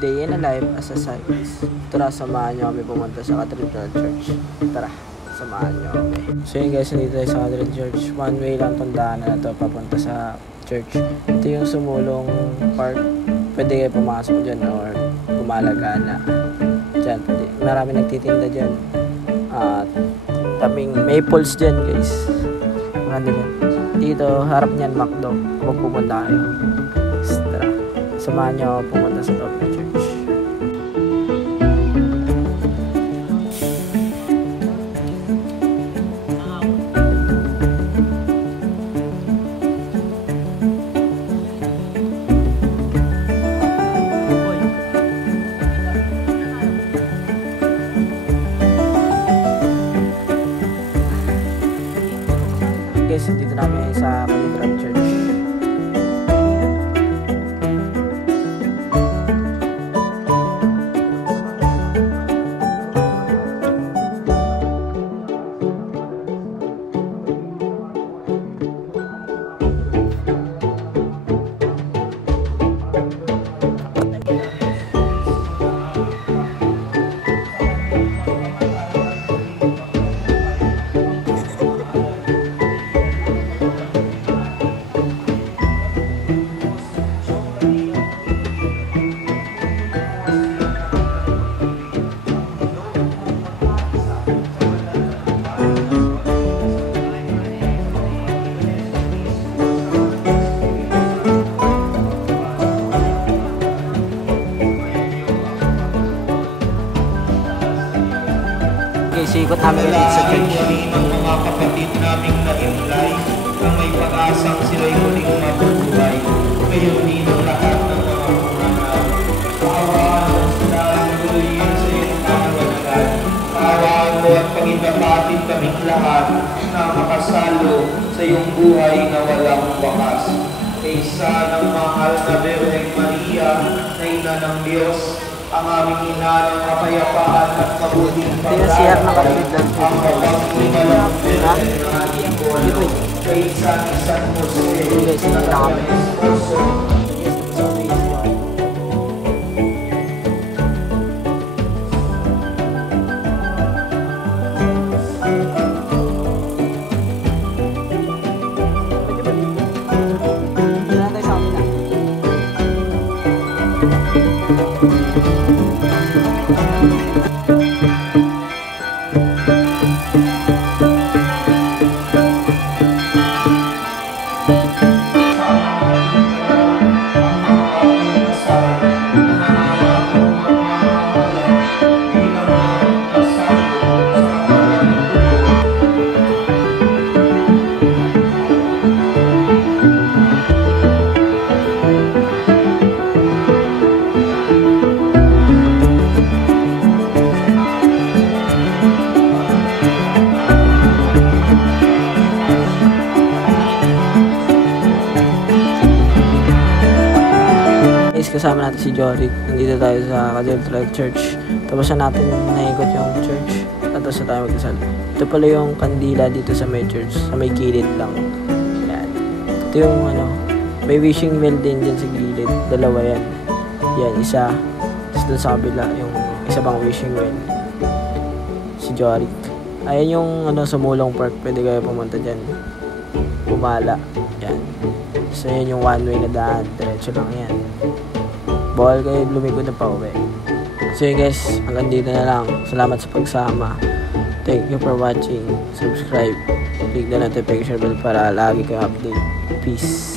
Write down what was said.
day in a life as a cyclist. Tara, samahan nyo kami pumunta sa Cathedral Church. Tara, samahan nyo kami. So yun guys, nandito tayo sa Cathedral Church. One way lang tong daanan na to papunta sa church. Ito yung sumulong park. Pwede kayo pumasok dyan or gumalagana. Dyan, pwede. Marami nagtitinda dyan. At kaming maples dyan guys. Maganda dyan. Dito, harap niyan McDo. Huwag pupunta kayo. Tara, samahan nyo pumunta sa loob ng church. Guys, dito namin sa Cathedral Church. Ikot namin ulit sa church. Ng mga kapatid naming naimlay na may pag-asang sila'y muling mabubuhay. Ngayon din ang lahat ng mga pumanaw. Kaawaan mo sila ang luluyin sa iyong pangalagan. Kaawaan mo at pag-indapatin kaming lahat na makasalo sa iyong buhay na walang wakas. Kaysa ng mahal na Birheng Maria na ina ng Diyos, ang aming ina ng kapayapaan at mabuting Pinasiyar na kami lang. ang kapag-imalang Birhen ng ating Polo, kay San Jose na kami esposo. Kasama natin si Jorik. Nandito tayo sa Cathedral Church. Tapos na natin naikot yung church. Tapos na tayo magdasal. Ito pala yung kandila dito sa may church. Sa may gilid lang. Yan. Ito yung ano, may wishing well din dyan sa gilid. Dalawa yan. Yan, isa. Tapos doon sa kabila, yung isa pang wishing well. Si Jorik. Ayan yung ano, sumulong park. Pwede kayo pumunta dyan. Pumala. Yan. So yan yung one way na daan. Diretso lang yan. Bawal kayo lumikod na pauwi. So yun guys, hanggang dito na lang. Salamat sa pagsama. Thank you for watching. Subscribe. Click the notification bell para lagi kayo update. Peace.